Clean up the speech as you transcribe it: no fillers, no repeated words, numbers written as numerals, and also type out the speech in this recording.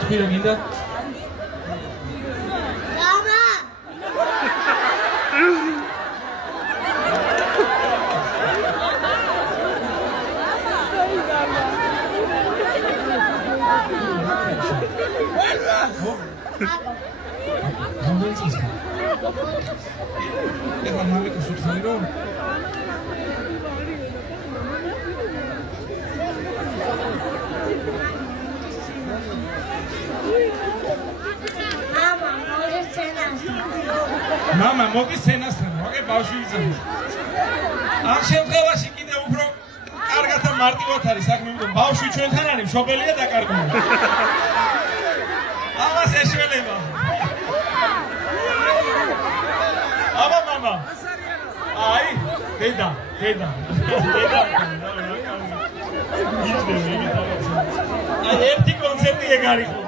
თქვია გინდა? მამა! ეხლა მამიკას უთხარი რომ მამა მოდი სცენასთან, ვაგე ბავშვი იზრდება. ამ შემთხვევაში კიდე უფრო კარგად და მარტივად არის საქმე, იმიტომ ბავშვი ჩვენთან არის, მშობელია დაკარგული. ამას ეშველება. აბა მამა. აი, დედა. აი ერთი კონცერტი ეგ არის.